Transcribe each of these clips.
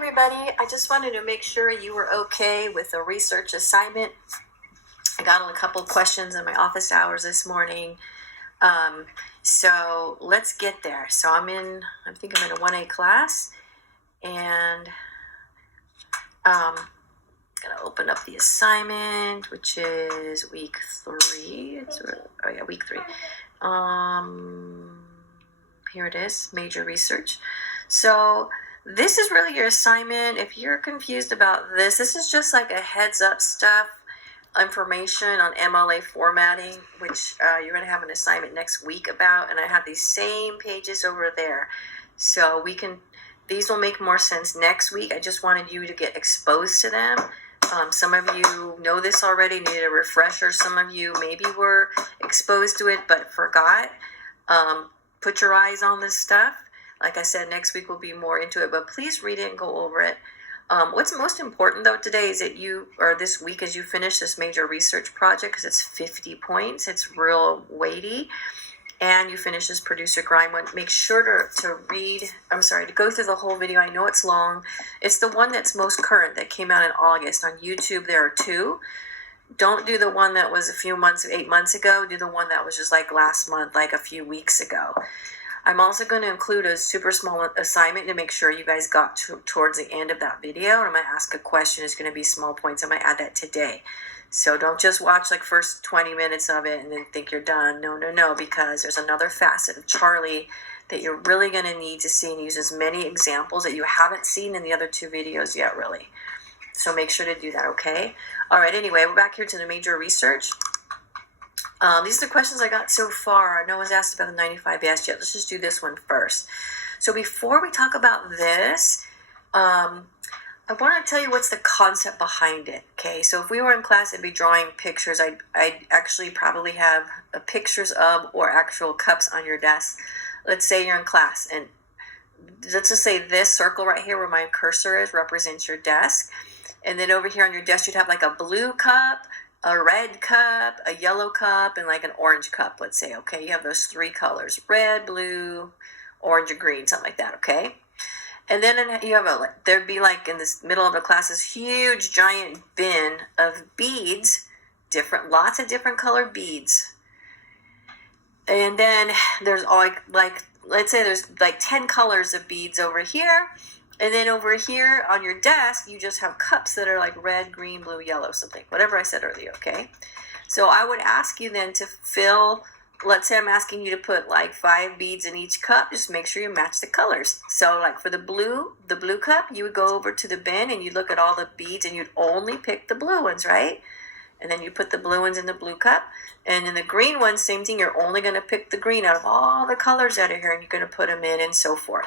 everybody. I just wanted to make sure you were okay with the research assignment. I got a couple questions in my office hours this morning. So let's get there. So I think I'm in a 1A class, and gonna open up the assignment, which is week 3. Week 3. Here it is, major research. So this is really your assignment. If you're confused about this is just like a heads up stuff, information on MLA formatting, which you're going to have an assignment next week about, and I have these same pages over there. So these will make more sense next week. I just wanted you to get exposed to them. Some of you know this already, needed a refresher. Some of you maybe were exposed to it but forgot. Put your eyes on this stuff. Like I said, next week we'll be more into it, but please read it and go over it. What's most important though today is that this week as you finish this major research project, because it's 50 points, it's real weighty, and you finish this producer grind one, make sure to go through the whole video. I know it's long. It's the one that's most current, that came out in August. On YouTube there are 2. Don't do the one that was 8 months ago. Do the one that was just like last month, like a few weeks ago. I'm also going to include a super small assignment to make sure you guys got towards the end of that video. And I'm going to ask a question. It's going to be small points. I might add that today. So don't just watch like first 20 minutes of it and then think you're done. No, because there's another facet of Charlie that you're really going to need to see and use as many examples that you haven't seen in the other 2 videos yet, really. So make sure to do that, okay? All right, anyway, we're back here to the major research. These are the questions I got so far. No one's asked about the 95 yes yet. Let's just do this one first. So before we talk about this, I want to tell you what's the concept behind it, okay? So if we were in class, I'd be drawing pictures. I'd actually probably have pictures of or actual cups on your desk. Let's say you're in class, and let's just say this circle right here where my cursor is represents your desk. And then over here on your desk, you'd have like a blue cup, a red cup, a yellow cup, and like an orange cup, let's say, okay? You have those 3 colors, red, blue, orange, or green, something like that, okay? And then you have there'd be like in this middle of the class, this huge giant bin of beads, lots of different colored beads. And then there's let's say there's like 10 colors of beads over here. And then over here on your desk, you just have cups that are like red, green, blue, yellow, something, whatever I said earlier, okay? So I would ask you then to fill, let's say I'm asking you to put like 5 beads in each cup. Just make sure you match the colors. So like for the blue cup, you would go over to the bin and you look at all the beads and you'd only pick the blue ones, right? And then you put the blue ones in the blue cup. And in the green ones, same thing, you're only going to pick the green out of all the colors out of here, and you're going to put them in and so forth.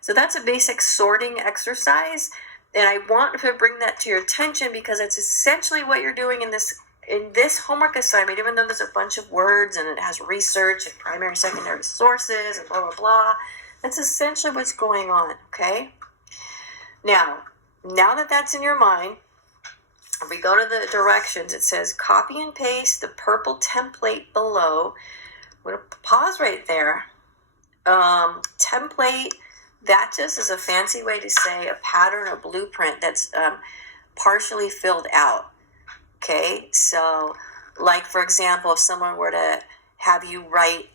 So that's a basic sorting exercise, and I want to bring that to your attention because it's essentially what you're doing in this homework assignment, even though there's a bunch of words and it has research and primary, secondary sources and blah, blah, blah. That's essentially what's going on, okay? Now that that's in your mind, if we go to the directions, it says copy and paste the purple template below. I'm going to pause right there. Template, that just is a fancy way to say a pattern or blueprint that's partially filled out. Okay, so like for example, if someone were to have you write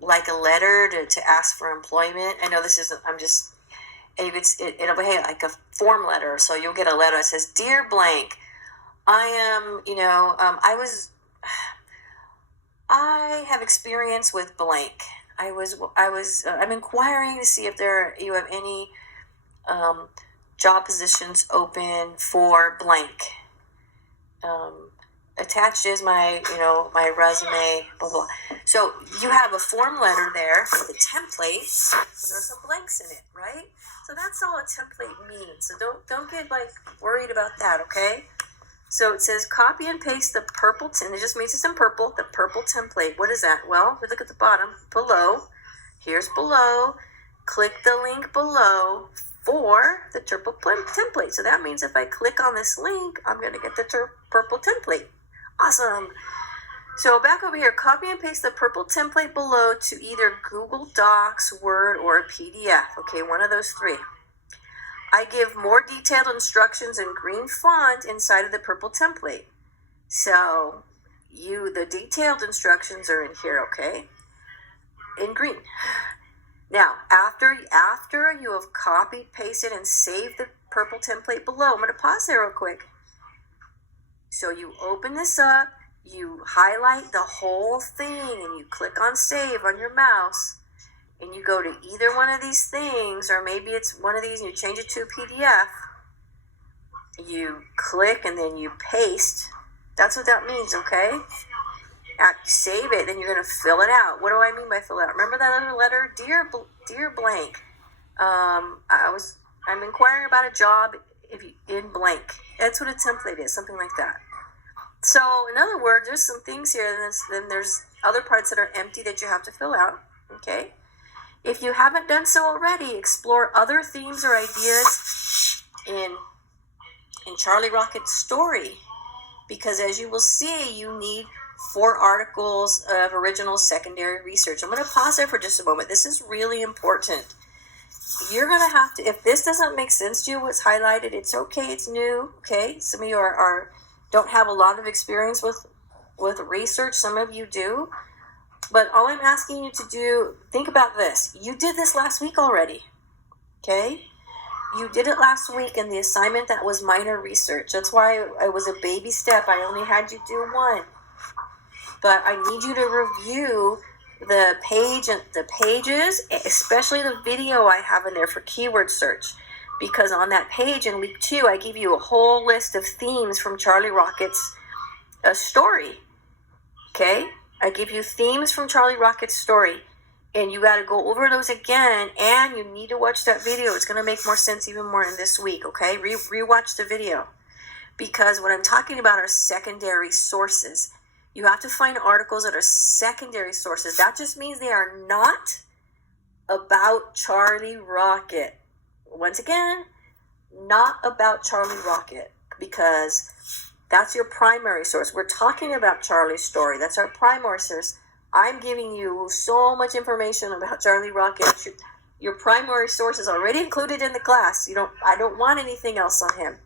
like a letter to ask for employment, I know this isn't, it'll be like a form letter. So you'll get a letter that says, "Dear blank, I have experience with blank. I'm inquiring to see if you have any job positions open for blank. Attached is my resume, blah, blah." So you have a form letter there with a template, and there's some blanks in it, right? So that's all a template means. So don't get like worried about that, okay? So it says copy and paste the purple, and it just means it's in purple, the purple template. What is that? Well, if we look at the bottom, below, here's below, click the link below for the purple template. So that means if I click on this link, I'm going to get the purple template. Awesome. So back over here, copy and paste the purple template below to either Google Docs, Word, or a PDF. Okay, one of those 3. I give more detailed instructions in green font inside of the purple template. So the detailed instructions are in here, okay? In green. Now, after you have copied, pasted, and saved the purple template below, I'm going to pause there real quick. So you open this up, you highlight the whole thing, and you click on save on your mouse, and you go to either one of these things, or maybe it's one of these and you change it to a PDF. You click and then you paste. That's what that means, okay? After you save it, then you're going to fill it out. What do I mean by fill it out? Remember that other letter? Dear blank. I'm inquiring about a job in blank. That's what a template is, something like that. So, in other words, there's some things here, and then there's other parts that are empty that you have to fill out, okay? If you haven't done so already, explore other themes or ideas in Charlie Rocket's story, because as you will see, you need 4 articles of original secondary research. I'm going to pause there for just a moment. This is really important. You're going to have to, if this doesn't make sense to you, what's highlighted, it's okay, it's new, okay? Some of you don't have a lot of experience with research. Some of you do. But all I'm asking you to do, think about this. You did this last week already, okay? You did it last week in the assignment that was minor research. That's why it was a baby step. I only had you do 1. But I need you to review the pages, especially the video I have in there for keyword search. Because on that page in week 2, I give you a whole list of themes from Charlie Rocket's story. Okay? I give you themes from Charlie Rocket's story. And you got to go over those again. And you need to watch that video. It's going to make more sense even more in this week. Okay? Rewatch the video. Because what I'm talking about are secondary sources. You have to find articles that are secondary sources. That just means they are not about Charlie Rocket. Once again, not about Charlie Rocket, because that's your primary source. We're talking about Charlie's story. That's our primary source. I'm giving you so much information about Charlie Rocket. Your primary source is already included in the class. I don't want anything else on him.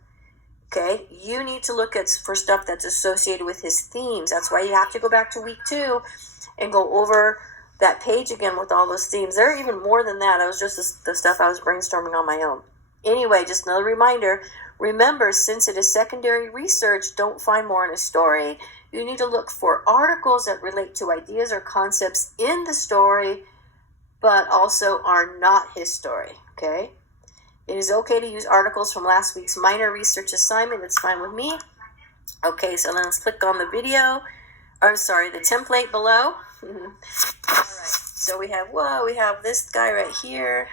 Okay, you need to look for stuff that's associated with his themes. That's why you have to go back to week 2 and go over that page again with all those themes. There are even more than that. That was just the stuff I was brainstorming on my own. Anyway, just another reminder. Remember, since it is secondary research, don't find more in a story. You need to look for articles that relate to ideas or concepts in the story, but also are not his story, okay? It is okay to use articles from last week's minor research assignment. That's fine with me. Okay, so let's click on the video. The template below. All right, so we have this guy right here.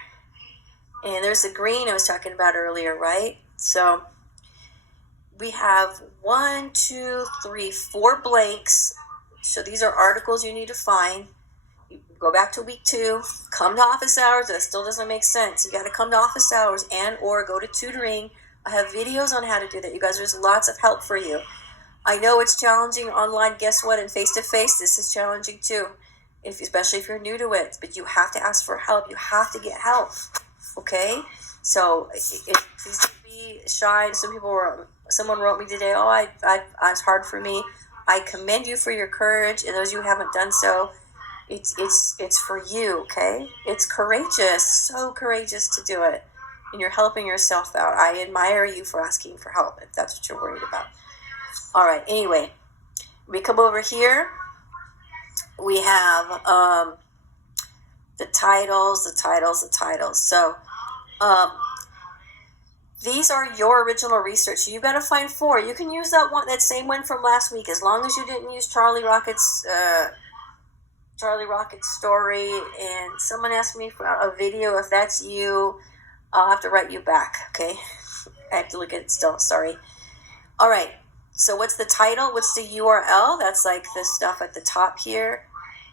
And there's the green I was talking about earlier, right? So we have 1, 2, 3, 4 blanks. So these are articles you need to find. You go back to week 2, come to office hours. That still doesn't make sense. You got to come to office hours or go to tutoring. I have videos on how to do that. You guys, there's lots of help for you. I know it's challenging online. Guess what? And face-to-face, this is challenging too, especially if you're new to it. But you have to ask for help. You have to get help, okay? So please don't be shy. Someone wrote me today, it's hard for me. I commend you for your courage. And those of you who haven't done so, it's for you, okay? It's courageous, so courageous to do it. And you're helping yourself out. I admire you for asking for help if that's what you're worried about. All right, anyway, we come over here. We have the titles. So these are your original research. You got to find 4. You can use that same one from last week, as long as you didn't use Charlie Rocket's story. And someone asked me for a video. If that's you, I'll have to write you back. Okay, I have to look at it still. Sorry. All right. So what's the title? What's the URL? That's like the stuff at the top here.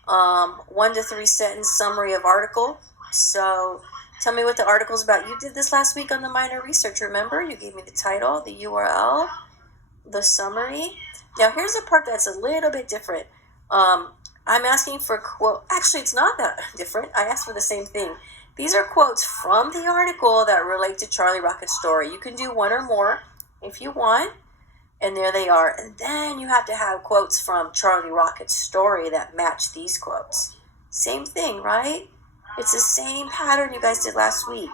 1 to 3 sentence summary of article. So tell me what the article's about. You did this last week on the minor research. Remember, you gave me the title, the URL, the summary. Now here's the part that's a little bit different. I'm asking for quote. Actually, it's not that different. I asked for the same thing. These are quotes from the article that relate to Charlie Rocket's story. You can do one or more if you want. And there they are. And then you have to have quotes from Charlie Rocket's story that match these quotes. Same thing, right? It's the same pattern you guys did last week.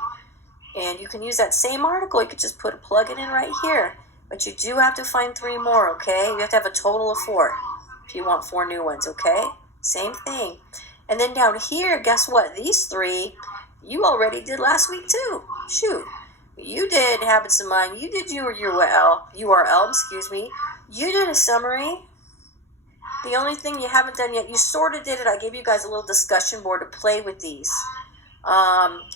And you can use that same article. You could just plug it in right here. But you do have to find 3 more, okay? You have to have a total of 4 if you want 4 new ones, okay? Same thing. And then down here, guess what? These 3 you already did last week too. Shoot. You did habits of mind. You did your URL, excuse me. You did a summary. The only thing you haven't done yet, you sort of did it. I gave you guys a little discussion board to play with these.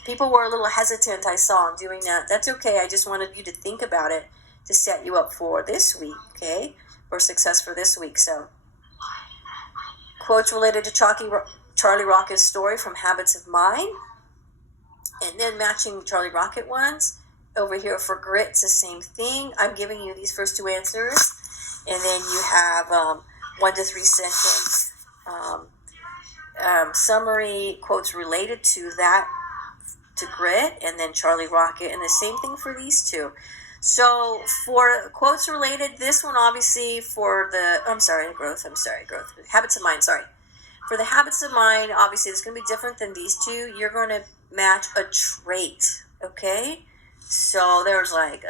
People were a little hesitant, I saw, in doing that. That's okay. I just wanted you to think about it to set you up for this week, okay? For success for this week. So, quotes related to Charlie Rocket's story from Habits of Mind. And then matching Charlie Rocket ones. Over here for grit, it's the same thing. I'm giving you these first 2 answers. And then you have 1 to 3 sentence summary quotes related to that, to grit, and then Charlie Rocket, and the same thing for these 2. So for quotes related, this one obviously for the growth, habits of mind, for the habits of mind, obviously it's going to be different than these 2. You're going to match a trait, okay? So there's like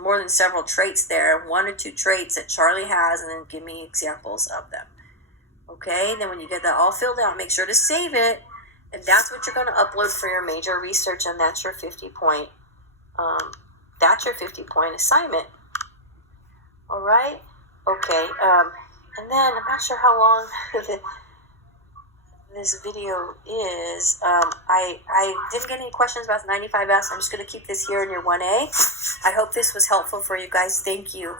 more than several traits there, 1 or 2 traits that Charlie has, and then give me examples of them. Okay, then when you get that all filled out, make sure to save it, and that's what you're going to upload for your major research, and that's your 50-point. That's your 50-point assignment. All right. Okay. And then I'm not sure how long this video is. I didn't get any questions about the 95S. I'm just going to keep this here in your 1A. I hope this was helpful for you guys. Thank you.